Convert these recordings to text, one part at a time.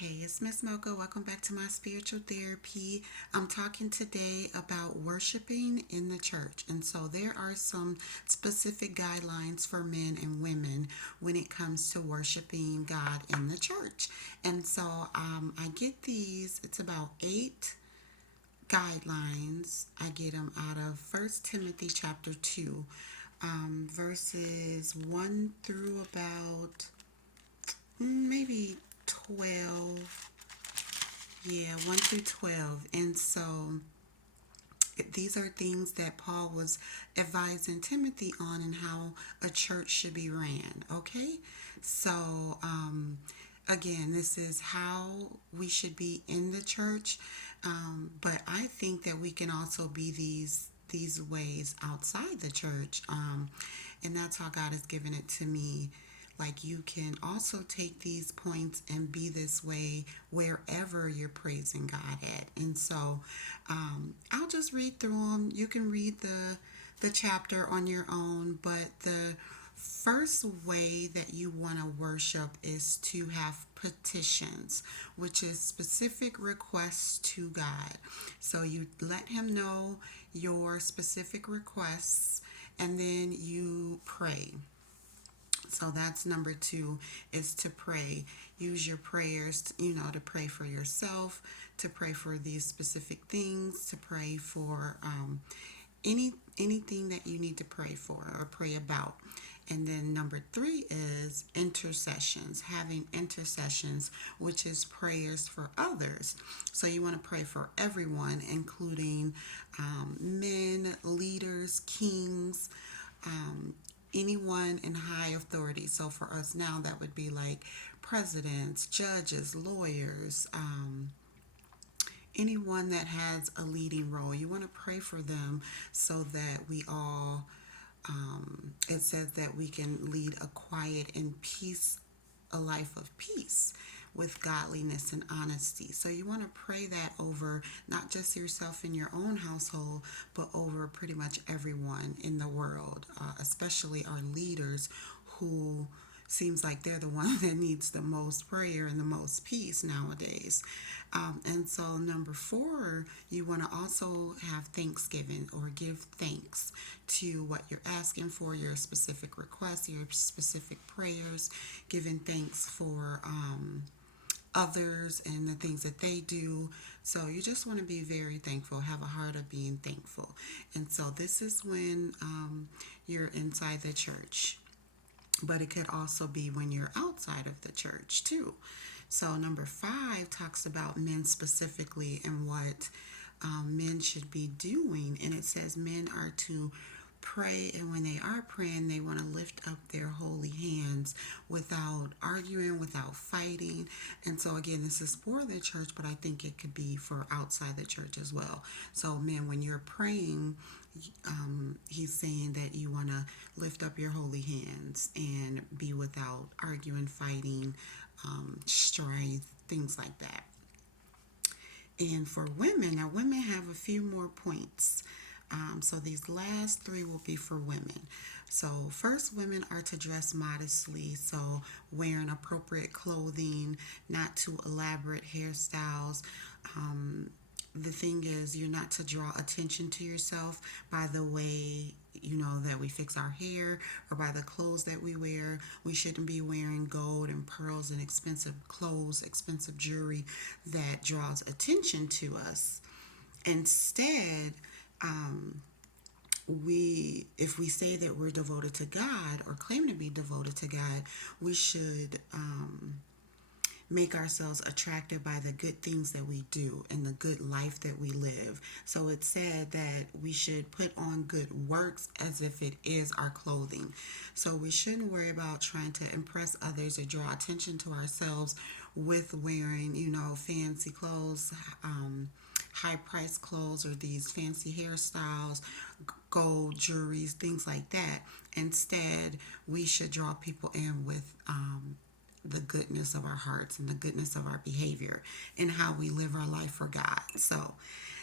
Hey, it's Miss Mocha. Welcome back to my spiritual therapy. I'm talking today about worshiping in the church. And so there are some specific guidelines for men and women when it comes to worshiping God in the church. And so I get these, it's about 8 guidelines. I get them out of First Timothy chapter 2, verses 1 through about maybe 12. Yeah, 1 through 12. And so these are things that Paul was advising Timothy on and how a church should be ran. Okay? So, again, this is how we should be in the church. But I think that we can also be these ways outside the church. And that's how God has given it to me. Like, you can also take these points and be this way wherever you're praising God at. And so I'll just read through them. You can read the chapter on your own, but the first way that you want to worship is to have petitions, which is specific requests to God. So you let Him know your specific requests and then you pray. So that's number 2, is to pray. Use your prayers, to pray for yourself, to pray for these specific things, to pray for anything that you need to pray for or pray about. And then number 3 is intercessions, having intercessions, which is prayers for others. So you want to pray for everyone, including men, leaders, kings, anyone in high authority. So for us now, that would be like presidents, judges, lawyers, anyone that has a leading role. You want to pray for them so that we all, it says that we can lead a quiet and peace, a life of peace with godliness and honesty. So you want to pray that over not just yourself in your own household, but over pretty much everyone in the world, especially our leaders who seems like they're the one that needs the most prayer and the most peace nowadays. And so, number 4, you want to also have thanksgiving or give thanks to what you're asking for, your specific requests, your specific prayers, giving thanks for others and the things that they do. So you just want to be very thankful, have a heart of being thankful. And so this is when you're inside the church, but it could also be when you're outside of the church too. So number 5 talks about men specifically and what men should be doing. And it says men are to pray, and when they are praying, they want to lift up their holy hands without arguing, without fighting. And so again, this is for the church, but I think it could be for outside the church as well. So men, when you're praying, he's saying that you want to lift up your holy hands and be without arguing, fighting, strife, things like that. And for women, now women have a few more points. So these last 3 will be for women. So first, women are to dress modestly, so wearing appropriate clothing, not too elaborate hairstyles. The thing is, you're not to draw attention to yourself by the way that we fix our hair or by the clothes that we wear. We shouldn't be wearing gold and pearls and expensive clothes, expensive jewelry that draws attention to us. Instead, if we say that we're devoted to God or claim to be devoted to God, we should make ourselves attracted by the good things that we do and the good life that we live. So it said that we should put on good works as if it is our clothing. So we shouldn't worry about trying to impress others or draw attention to ourselves with wearing, fancy clothes, high price clothes, or these fancy hairstyles, gold jewelries, things like that. Instead, we should draw people in with the goodness of our hearts and the goodness of our behavior and how we live our life for God. So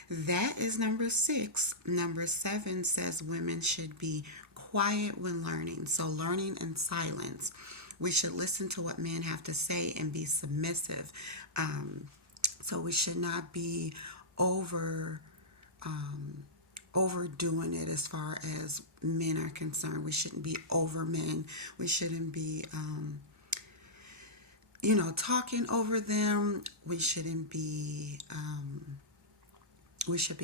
that is number 6. Number 7 says women should be quiet when learning. So learning in silence. We should listen to what men have to say and be submissive. So we should not be over overdoing it as far as men are concerned. We shouldn't be over men. We shouldn't be talking over them. We should be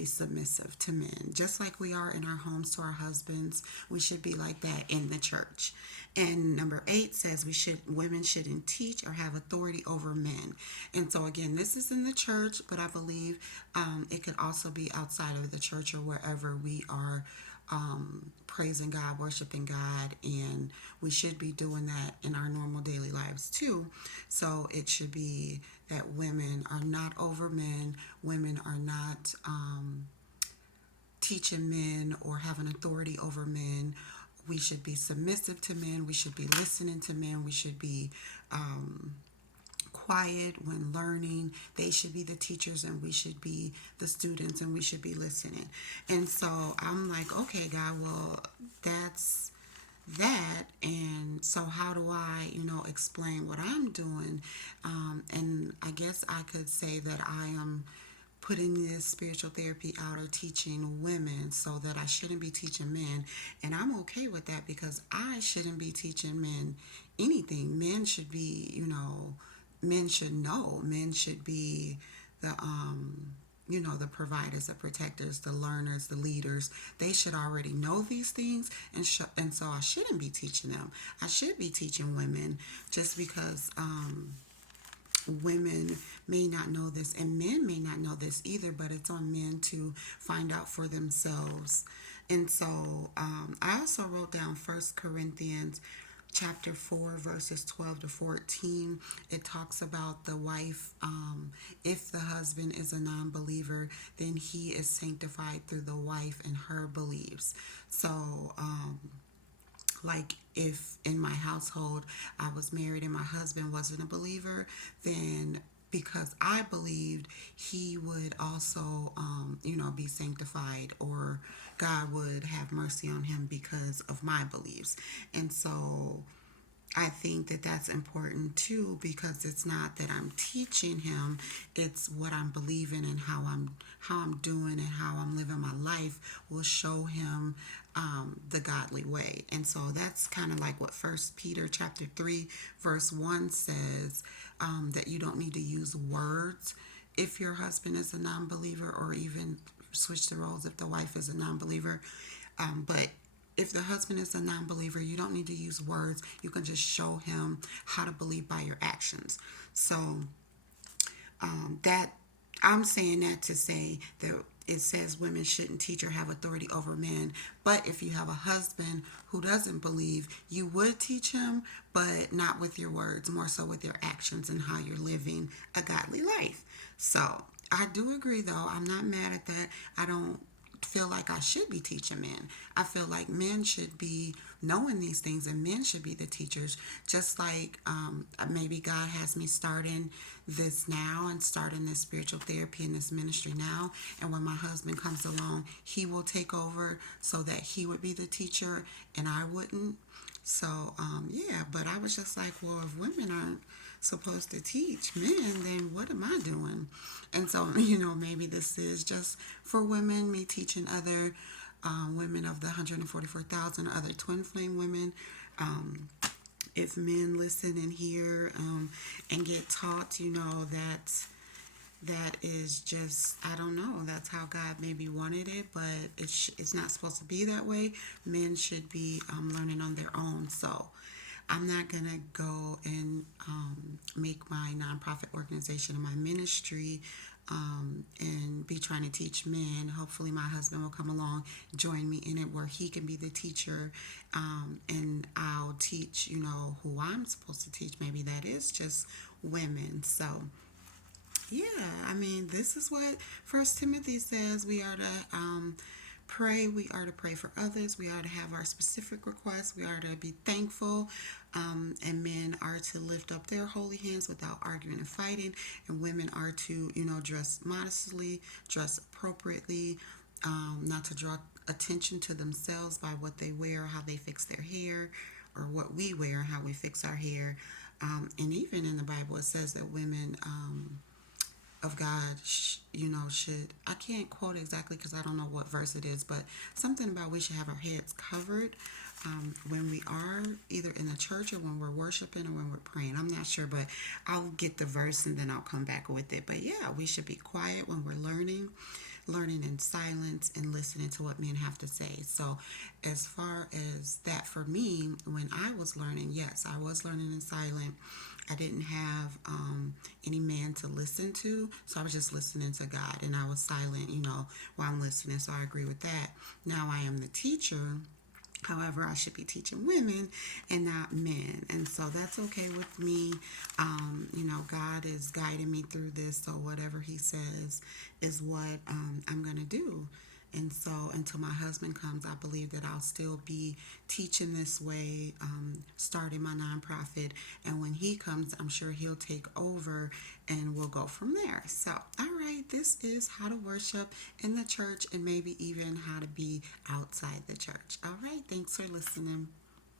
submissive to men, just like we are in our homes to our husbands. We should be like that in the church. And number 8 says women shouldn't teach or have authority over men. And so again, this is in the church, but I believe it could also be outside of the church or wherever we are praising God, worshiping God, and we should be doing that in our normal daily lives too. So it should be that women are not over men, women are not teaching men or having authority over men. We should be submissive to men, we should be listening to men, we should be quiet when learning. They should be the teachers and we should be the students, and we should be listening. And so I'm like, okay, God, well, that's that. And so how do I explain what I'm doing? And I guess I could say that I am putting this spiritual therapy out or teaching women, so that I shouldn't be teaching men. And I'm okay with that, because I shouldn't be teaching men anything. Men should be, men should know. Men should be the the providers, the protectors, the learners, the leaders. They should already know these things, and so I shouldn't be teaching them. I should be teaching women, just because women may not know this, and men may not know this either, but it's on men to find out for themselves. And so I also wrote down 1 Corinthians chapter 4 verses 12 to 14. It talks about the wife, if the husband is a non-believer, then he is sanctified through the wife and her beliefs. So like if in my household I was married and my husband wasn't a believer, then because I believed, he would also be sanctified, or God would have mercy on him because of my beliefs. And so I think that that's important too, because it's not that I'm teaching him, it's what I'm believing, and how I'm doing and how I'm living my life will show him the godly way. And so that's kind of like what 1 Peter chapter 3 verse 1 says, that you don't need to use words if your husband is a non-believer, or even switch the roles if the wife is a non-believer. But if the husband is a non-believer, you don't need to use words. You can just show him how to believe by your actions. So that I'm saying that to say that it says women shouldn't teach or have authority over men. But if you have a husband who doesn't believe, you would teach him, but not with your words, more so with your actions and how you're living a godly life. So I do agree, though. I'm not mad at that. I don't feel like I should be teaching men. I feel like men should be knowing these things, and men should be the teachers. Just like maybe God has me starting this now and starting this spiritual therapy and this ministry now, and when my husband comes along, he will take over so that he would be the teacher and I wouldn't. So yeah, but I was just like, well, if women aren't supposed to teach men, then what am I doing? And so, maybe this is just for women, me teaching other women of the 144,000 other twin flame women. If men listen and hear and get taught, that is just, I don't know, that's how God maybe wanted it, but it's not supposed to be that way. Men should be learning on their own. So I'm not going to go and make my nonprofit organization and my ministry and be trying to teach men. Hopefully my husband will come along, join me in it, where he can be the teacher, and I'll teach, who I'm supposed to teach. Maybe that is just women. So yeah, I mean, this is what 1 Timothy says. We are to pray. We are to pray for others. We are to have our specific requests. We are to be thankful. And men are to lift up their holy hands without arguing and fighting. And women are to, dress modestly, dress appropriately, not to draw attention to themselves by what they wear, how they fix their hair, or what we wear and how we fix our hair. And even in the Bible, it says that women of God, should, I can't quote exactly because I don't know what verse it is, but something about we should have our heads covered when we are either in the church or when we're worshiping or when we're praying. I'm not sure, but I'll get the verse and then I'll come back with it. But yeah, we should be quiet when we're learning in silence and listening to what men have to say. So, as far as that for me, when I was learning, yes, I was learning in silence. I didn't have any man to listen to, so I was just listening to God, and I was silent, while I'm listening. So I agree with that. Now I am the teacher. However, I should be teaching women and not men. And so that's okay with me. God is guiding me through this. So whatever he says is what I'm going to do. And so until my husband comes, I believe that I'll still be teaching this way, starting my nonprofit. And when he comes, I'm sure he'll take over and we'll go from there. So, all right, this is how to worship in the church and maybe even how to be outside the church. All right, thanks for listening.